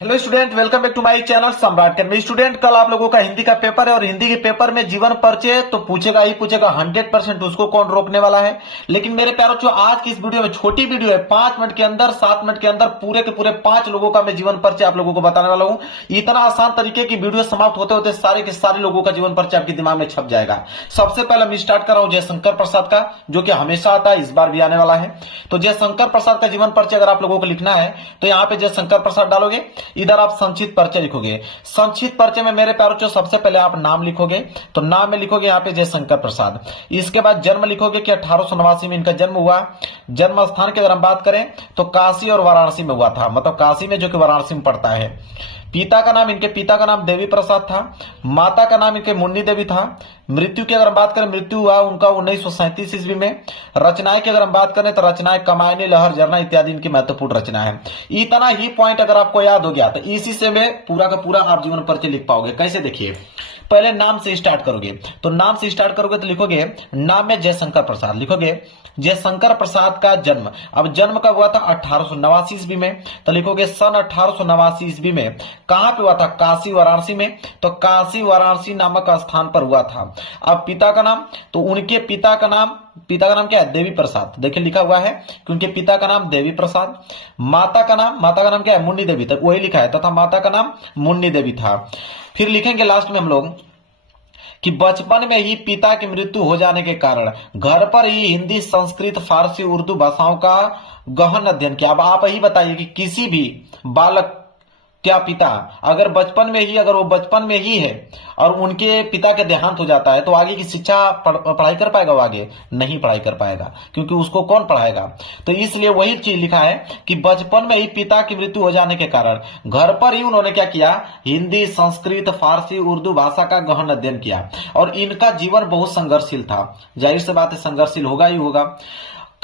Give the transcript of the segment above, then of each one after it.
Hello student, welcome back to my channel Samrat Academy. Student, कल आप लोगों का हिंदी का पेपर है और हिंदी के पेपर में जीवन परिचय तो पूछेगा ही पूछेगा 100%, उसको कौन रोकने वाला है। लेकिन मेरे प्यारों, जो आज की इस वीडियो में छोटी वीडियो है, 5 मिनट के अंदर 7 मिनट के अंदर पूरे के पूरे 5 लोगों का मैं जीवन परिचय आप लोगों को बताने वाला हूं। इतना आसान तरीके की वीडियो समाप्त होते होते सारे के सारे लोगों का जीवन परिचय आपके दिमाग में छप जाएगा। सबसे पहले मैं स्टार्ट कर रहा हूं जयशंकर प्रसाद का, जो कि हमेशा आता है, इस बार भी आने वाला है। तो जयशंकर प्रसाद का जीवन परिचय अगर आप लोगों को लिखना है तो यहाँ पे जयशंकर प्रसाद डालोगे, इधर आप संक्षिप्त परिचय लिखोगे। संक्षिप्त परिचय में मेरे प्यारों, सबसे पहले आप नाम लिखोगे, तो नाम में लिखोगे यहाँ पे जयशंकर प्रसाद। इसके बाद जन्म लिखोगे कि 1889 में इनका जन्म हुआ। जन्म स्थान की अगर हम बात करें तो काशी और वाराणसी में हुआ था, मतलब काशी में जो कि वाराणसी में पड़ता है। पिता का नाम, इनके पिता का नाम देवी प्रसाद था। माता का नाम इनके मुन्नी देवी था। मृत्यु की अगर हम बात करें, मृत्यु हुआ उनका 1937 ईस्वी में। रचनाएं की अगर हम बात करें तो रचनाएं कमायनी, लहर, झरना इत्यादि इनकी महत्वपूर्ण रचना है। इतना ही पॉइंट अगर आपको याद हो गया तो इसी से मैं पूरा का पूरा आप जीवन परिचय लिख पाओगे। कैसे, देखिए, पहले नाम से स्टार्ट करोगे, तो नाम से स्टार्ट करोगे तो लिखोगे नाम में जयशंकर प्रसाद लिखोगे। जयशंकर प्रसाद का जन्म, अब जन्म कब हुआ था? 1889 ईस्वी में। तो लिखोगे सन 1889 ईस्वी में। कहां पे हुआ था? काशी वाराणसी में। तो काशी वाराणसी नामक स्थान पर हुआ था। अब पिता का नाम, तो उनके पिता का नाम क्या है? देवी प्रसाद। देखिए लिखा हुआ है कि उनके पिता का नाम देवी प्रसाद। माता का नाम क्या है? मुन्नी देवी, तक वही लिखा है, तथा माता का नाम मुन्नी देवी था। फिर लिखेंगे लास्ट में हम लोग कि बचपन में ही पिता की मृत्यु हो जाने के कारण घर पर ही हिंदी, संस्कृत, फारसी, उर्दू भाषाओं का गहन अध्ययन किया। अब आप ही बताइए कि किसी भी बालक क्या पिता अगर वो बचपन में ही है और उनके पिता का देहांत हो जाता है तो आगे की शिक्षा पढ़ाई कर पाएगा? वो आगे नहीं पढ़ाई कर पाएगा, क्योंकि उसको कौन पढ़ाएगा। तो इसलिए वही चीज लिखा है कि बचपन में ही पिता की मृत्यु हो जाने के कारण घर पर ही उन्होंने क्या किया? हिंदी, संस्कृत, फारसी, उर्दू भाषा का गहन अध्ययन किया। और इनका जीवन बहुत संघर्षशील था। जाहिर सी बात है, संघर्षशील होगा ही होगा।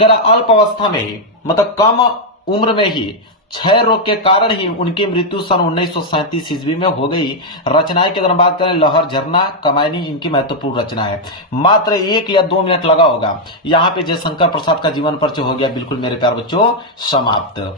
अल्प अवस्था में ही, मतलब कम उम्र में ही क्षय रोग के कारण ही उनकी मृत्यु सन 1937 ईस्वी में हो गई। रचनाएं की अगर हम बात करें, लहर, झरना, कमायनी इनकी महत्वपूर्ण रचना है। मात्र 1 या 2 मिनट लगा होगा। यहाँ पे जयशंकर प्रसाद का जीवन परिचय हो गया बिल्कुल मेरे प्यार बच्चों समाप्त।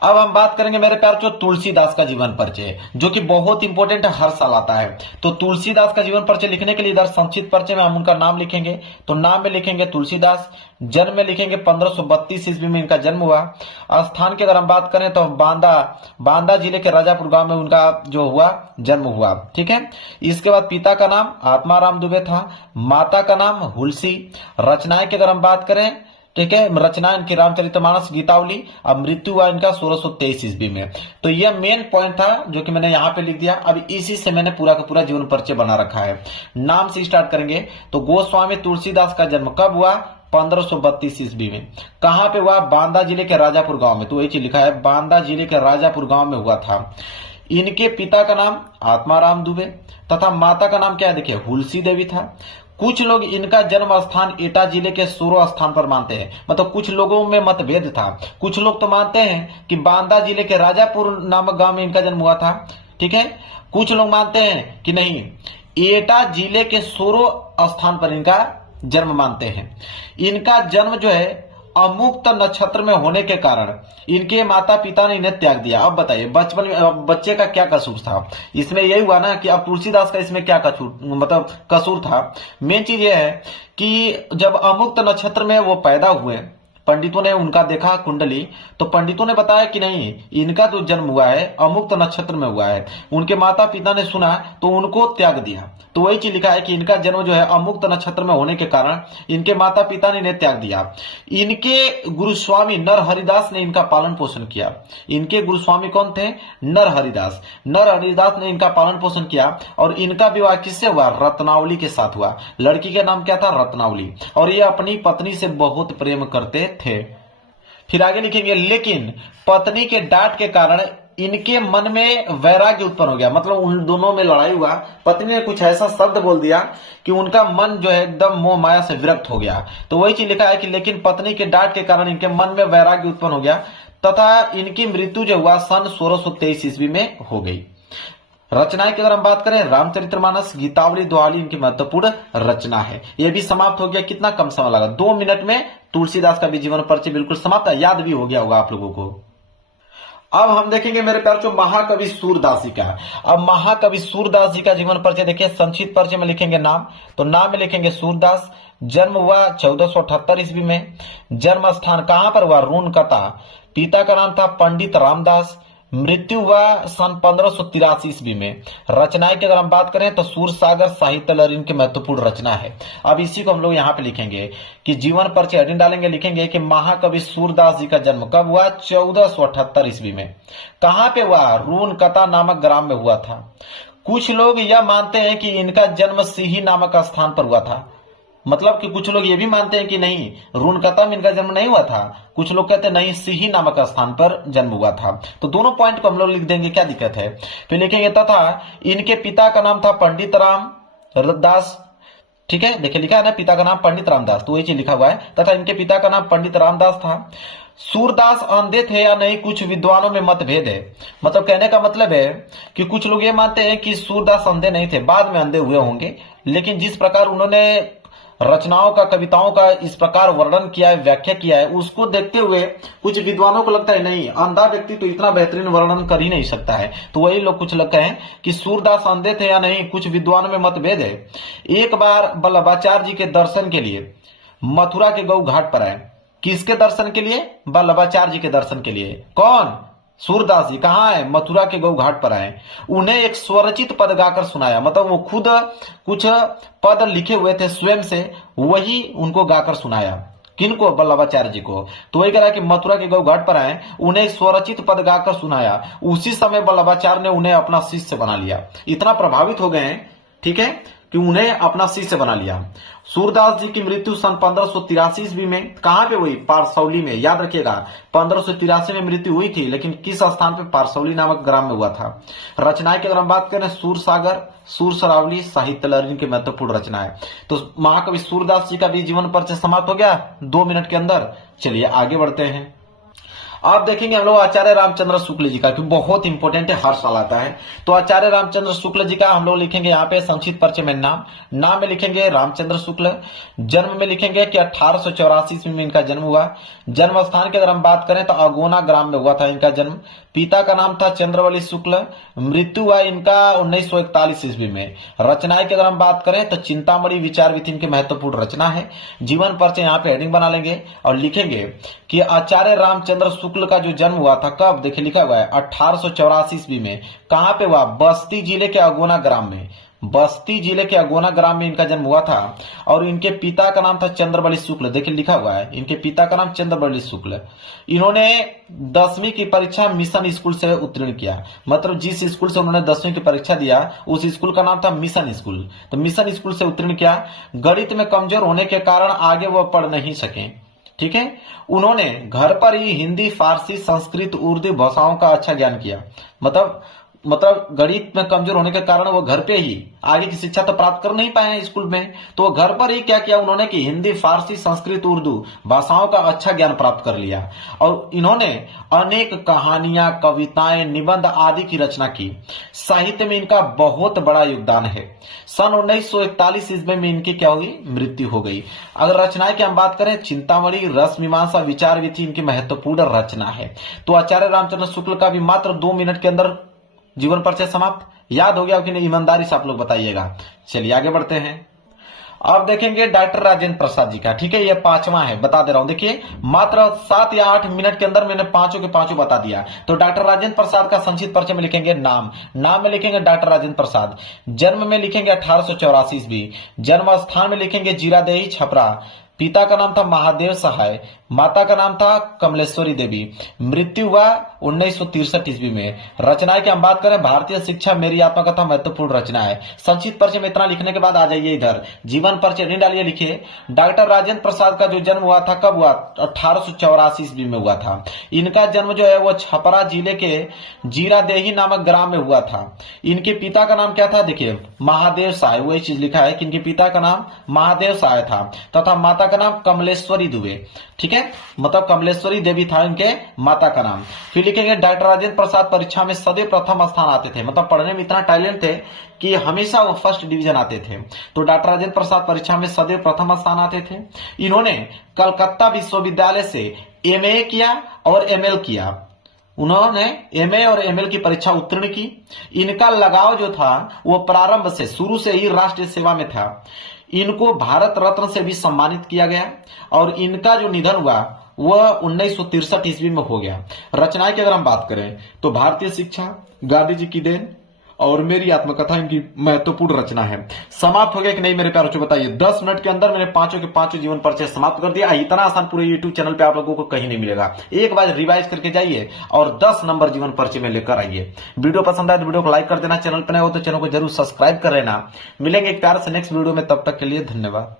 अब हम बात करेंगे मेरे प्यार बच्चों तुलसीदास का जीवन परिचय, जो कि बहुत इंपॉर्टेंट है, हर साल आता है। तो तुलसीदास का जीवन परिचय लिखने के लिए इधर संक्षिप्त परिचय में हम उनका नाम लिखेंगे, तो नाम में लिखेंगे तुलसीदास। जन्म में लिखेंगे 1532 ईस्वी में इनका जन्म हुआ। स्थान की अगर हम बात करें तो बांदा जिले के राजापुर गांव में उनका जो हुआ जन्म हुआ। ठीक है। इसके बाद पिता का नाम आत्माराम दुबे था। माता का नाम हुलसी। रचनाएं की अगर हम बात करें, ठीक है, रचना इनकी रामचरितमानस, गीतावली। अब मृत्यु हुआ इनका 1623 ईस्वी में। तो यह मेन पॉइंट था जो कि मैंने यहां पे लिख दिया। अब इसी से मैंने पूरा का पूरा जीवन परिचय बना रखा है। नाम से स्टार्ट करेंगे तो गोस्वामी तुलसीदास का जन्म कब हुआ? 1532 ईस्वी में। कहां पे हुआ? बांदा जिले के राजापुर गांव में। तो वही चीज लिखा है, बांदा जिले के राजापुर गांव में हुआ था। इनके पिता का नाम आत्माराम दुबे तथा माता का नाम क्या है? देखिए, हुलसी देवी था। कुछ लोग इनका जन्म स्थान एटा जिले के सोरो स्थान पर मानते हैं, मतलब कुछ लोगों में मतभेद था। कुछ लोग तो मानते हैं कि बांदा जिले के राजापुर नामक गांव में इनका जन्म हुआ था। ठीक है। कुछ लोग मानते हैं कि नहीं, एटा जिले के सोरो स्थान पर इनका जन्म मानते हैं। इनका जन्म जो है अमुक्त नक्षत्र में होने के कारण इनके माता पिता ने इन्हें त्याग दिया। अब बताइए, बचपन में बच्चे का क्या कसूर था? इसमें यही हुआ ना कि अब तुलसीदास का इसमें क्या कसूर था। मेन चीज यह है कि जब अमुक्त नक्षत्र में वो पैदा हुए, पंडितों ने उनका देखा कुंडली, तो पंडितों ने बताया कि नहीं, इनका जो जन्म हुआ है अमुक्त नक्षत्र में हुआ है। उनके माता पिता ने सुना तो उनको त्याग दिया। तो वही चीज लिखा है कि इनका जन्म जो है अमुक्त नक्षत्र में होने के कारण इनके माता पिता ने इन्हें त्याग दिया। इनके गुरुस्वामी नर हरिदास ने इनका पालन पोषण किया। इनके गुरुस्वामी कौन थे? नर हरिदास। नर हरिदास ने इनका पालन पोषण किया। और इनका विवाह किससे हुआ? रत्नावली के साथ हुआ। लड़की का नाम क्या था? रत्नावली। और ये अपनी पत्नी से बहुत प्रेम करते थे। फिर आगे लिखेंगे, लेकिन पत्नी के डांट के कारण इनके मन में वैराग्य उत्पन्न हो गया, मतलब उन दोनों में लड़ाई हुआ। पत्नी ने कुछ ऐसा शब्द बोल दिया कि उनका मन जो है एकदम मोह माया से विरक्त हो गया। तो वही चीज लिखा है कि लेकिन पत्नी के डांट के कारण इनके मन में वैराग्य उत्पन्न हो गया तथा इनकी मृत्यु जो हुआ सन 1623 ईस्वी में हो गई। रचनाएं की अगर हम बात करें, रामचरितमानस, गीतावली, दोहाली इनकी महत्वपूर्ण रचना है। यह भी समाप्त हो गया। कितना कम समय लगा? 2 मिनट में तुलसीदास का भी जीवन परिचय बिल्कुल समाप्त है। याद भी हो गया होगा आप लोगों को। अब हम देखेंगे मेरे प्यार जो महाकवि सूरदास जी का। अब महाकवि सूरदास जी का जीवन परिचय देखिए, संक्षिप्त परिचय में लिखेंगे नाम, तो नाम में लिखेंगे सूरदास। जन्म हुआ 1478 ईस्वी में। जन्म स्थान कहां पर हुआ? रूनकता। पिता का नाम था पंडित रामदास। मृत्यु हुआ सन 1583 ईस्वी में। रचनाएं की अगर हम बात करें तो सूरसागर साहित्य लहरी इनकी महत्वपूर्ण रचना है। अब इसी को हम लोग यहाँ पे लिखेंगे कि जीवन परिचय हेडिंग डालेंगे, लिखेंगे कि महाकवि सूरदास जी का जन्म कब हुआ? 1478 ईस्वी में। कहां पे हुआ? रूनकता नामक ग्राम में हुआ था। कुछ लोग यह मानते हैं कि इनका जन्म सिही नामक स्थान पर हुआ था। मतलब कि कुछ लोग ये भी मानते हैं कि नहीं, रूनकता में इनका जन्म नहीं हुआ था। कुछ लोग कहते हैं नहीं, सिही नामक स्थान पर जन्म हुआ था। तो दोनों पॉइंट को हम लोग लिख देंगे, क्या दिक्कत है। फिर लिखेंगे तथा इनके पिता का नाम था पंडित रामदास। ठीक है, देखिए लिखा है ना, पिता का नाम पंडित रामदास, तो ये चीज लिखा हुआ है। तथा इनके पिता का नाम पंडित रामदास था। सूरदास अंधे थे या नहीं, कुछ विद्वानों में मतभेद है। मतलब कहने का मतलब है कि कुछ लोग ये मानते हैं कि सूरदास अंधे नहीं थे, बाद में अंधे हुए होंगे। लेकिन जिस प्रकार उन्होंने रचनाओं का, कविताओं का इस प्रकार वर्णन किया है, व्याख्या किया है, उसको देखते हुए कुछ विद्वानों को लगता है नहीं, अंधा व्यक्ति तो इतना बेहतरीन वर्णन कर ही नहीं सकता है। तो वही लोग कुछ लगते हैं कि सूरदास अंधे थे या नहीं, कुछ विद्वानों में मतभेद है। एक बार वल्लभाचार्य जी के दर्शन के लिए मथुरा के गौ घाट पर आए। किसके दर्शन के लिए? वल्लभाचार्य जी के दर्शन के लिए। कौन? सूरदास जी। कहाँ है? मथुरा के गौ घाट पर आए। उन्हें एक स्वरचित पद गाकर सुनाया, मतलब वो खुद कुछ पद लिखे हुए थे स्वयं से, वही उनको गाकर सुनाया। किनको? वल्लभाचार्य जी को। तो वही कह रहा है कि मथुरा के गौ घाट पर आए, उन्हें एक स्वरचित पद गाकर सुनाया। उसी समय वल्लभाचार्य ने उन्हें अपना शिष्य बना लिया। इतना प्रभावित हो गए हैं, ठीक है, कि उन्हें अपना शिष्य बना लिया। सूरदास जी की मृत्यु सन 1583 ईस्वी में कहां पे हुई? पारसौली में। याद रखिएगा, 1583 में मृत्यु हुई थी, लेकिन किस स्थान पे? पारसौली नामक ग्राम में हुआ था। रचनाएं की अगर हम बात करें, सूरसागर, सूरसरावली साहित्य लहरी की महत्वपूर्ण रचना है। तो महाकवि सूरदास जी का भी जीवन परिचय समाप्त हो गया 2 मिनट के अंदर। चलिए आगे बढ़ते हैं। आप देखेंगे हम लोग आचार्य रामचंद्र शुक्ल जी का, क्योंकि बहुत इंपॉर्टेंट है, हर साल आता है। तो आचार्य रामचंद्र शुक्ल जी का हम लोग लिखेंगे यहाँ पे संक्षिप्त परिचय में नाम में लिखेंगे रामचंद्र शुक्ल। जन्म में लिखेंगे कि 1884 ईस्वी में इनका जन्म हुआ। जन्म स्थान की अगर हम बात करें तो अगोना ग्राम में हुआ था इनका जन्म। पिता का नाम था चंद्रवली शुक्ल। मृत्यु हुआ इनका 1941 ईस्वी में। रचनाएं की अगर हम बात करें तो चिंतामणि विचार विधि इनकी महत्वपूर्ण रचना है। जीवन परिचय यहाँ पे हेडिंग बना लेंगे और लिखेंगे कि आचार्य रामचंद्र शुक्ल का जो जन्म हुआ था कब? देखिए लिखा हुआ है 1884 ईस्वी में। कहां पे हुआ? बस्ती जिले के अगोना ग्राम में। बस्ती जिले के अगोना ग्राम में इनका जन्म हुआ था। और इनके पिता का नाम था चंद्रबली शुक्ल। देखिए लिखा हुआ है, इनके पिता का नाम चंद्रबली शुक्ल। इन्होंने 10वीं की परीक्षा मिशन स्कूल से उत्तीर्ण किया। मतलब जिस स्कूल से उन्होंने 10वीं की परीक्षा दिया उस स्कूल का नाम था मिशन स्कूल। तो मिशन स्कूल से उत्तीर्ण किया। गणित में कमजोर होने के कारण आगे वो पढ़ नहीं सके, ठीक है। उन्होंने घर पर ही हिंदी, फारसी, संस्कृत, उर्दू भाषाओं का अच्छा ज्ञान किया। मतलब गणित में कमजोर होने के कारण वो घर पे ही आगे की शिक्षा तो प्राप्त कर नहीं पाए हैं स्कूल में, तो वो घर पर ही क्या किया उन्होंने कि हिंदी, फारसी, संस्कृत, उर्दू भाषाओं का अच्छा ज्ञान प्राप्त कर लिया। और इन्होंने अनेक कहानियां, कविताएं, निबंध आदि की रचना की। साहित्य में इनका बहुत बड़ा योगदान है। सन 1941 ईस्वी में इनकी क्या हुई? मृत्यु हो गई। अगर रचनाएं की हम बात करें, चिंतामणि, रस मीमांसा, विचार विधि इनकी महत्वपूर्ण रचना है। तो आचार्य रामचंद्र शुक्ल का भी मात्र 2 मिनट के अंदर जीवन परिचय समाप्त। याद हो गया कि नहीं? ईमानदारी से आप लोग बताइएगा। चलिए आगे बढ़ते हैं। अब देखेंगे डॉक्टर राजेंद्र प्रसाद जी का, ठीक है, ये 5वां है, बता दे रहा हूं। देखिए मात्र 7 या 8 मिनट के अंदर मैंने पांचों के पांचों बता दिया। तो डॉक्टर राजेंद्र प्रसाद का संक्षिप्त परिचय में लिखेंगे नाम में लिखेंगे डॉक्टर राजेंद्र प्रसाद। जन्म में लिखेंगे 1884 ईस्वी। जन्म स्थान में लिखेंगे जीरादेही, छपरा। पिता का नाम था महादेव सहाय। माता का नाम था कमलेश्वरी देवी। मृत्यु हुआ 1963 ईस्वी में। रचनाएं की हम बात करें, भारतीय शिक्षा मेरी आत्मकथा महत्वपूर्ण रचना है। संक्षिप्त परिचय में इतना लिखने के बाद आ जाइए इधर, जीवन परिचय नहीं डालिए, लिखिए डॉक्टर राजेंद्र प्रसाद का जो जन्म हुआ था कब हुआ? 1884 ईस्वी में हुआ था। इनका जन्म जो है वो छपरा जिले के जीरादेही नामक ग्राम में हुआ था। इनके पिता का नाम क्या था? देखिए महादेव सहाय, वही चीज लिखा है कि इनके पिता का नाम महादेव सहाय था तथा माता का नाम कमलेश्वरी दुबे, ठीक है, मतलब कमलेश्वरी देवी था इनके माता का नाम। फिर लिखेंगे डॉक्टर राजेंद्र प्रसाद परीक्षा में सदैव प्रथम स्थान आते थे। मतलब पढ़ने में इतना टैलेंट थे कि हमेशा वो फर्स्ट डिवीजन आते थे। तो डॉक्टर राजेंद्र प्रसाद परीक्षा में सदैव प्रथम स्थान आते थे। इन्होंने कलकत्ता विश्वविद्यालय से MA किया और ML किया। उन्होंने एमए और एमएल की परीक्षा उत्तीर्ण की। इनका लगाव जो था वो प्रारंभ से शुरू से ही राष्ट्रीय सेवा में था। इनको भारत रत्न से भी सम्मानित किया गया और इनका जो निधन हुआ वह 1963 ईस्वी में हो गया। रचनाएं की अगर हम बात करें तो भारतीय शिक्षा, गांधी जी की देन और मेरी आत्मकथा इनकी महत्वपूर्ण रचना है। समाप्त हो गया कि नहीं मेरे प्यारों, बताइए। 10 मिनट के अंदर मैंने पांचों के पांचों जीवन परिचय समाप्त कर दिया। इतना आसान पूरे यूट्यूब चैनल पे आप लोगों को कहीं नहीं मिलेगा। एक बार रिवाइज करके जाइए और 10 नंबर जीवन परिचय में लेकर आइए। वीडियो पसंद आए तो वीडियो को लाइक कर देना, चैनल पर नए हो तो चैनल को जरूर सब्सक्राइब कर लेना। मिलेंगे एक प्यार से नेक्स्ट वीडियो में, तब तक के लिए धन्यवाद।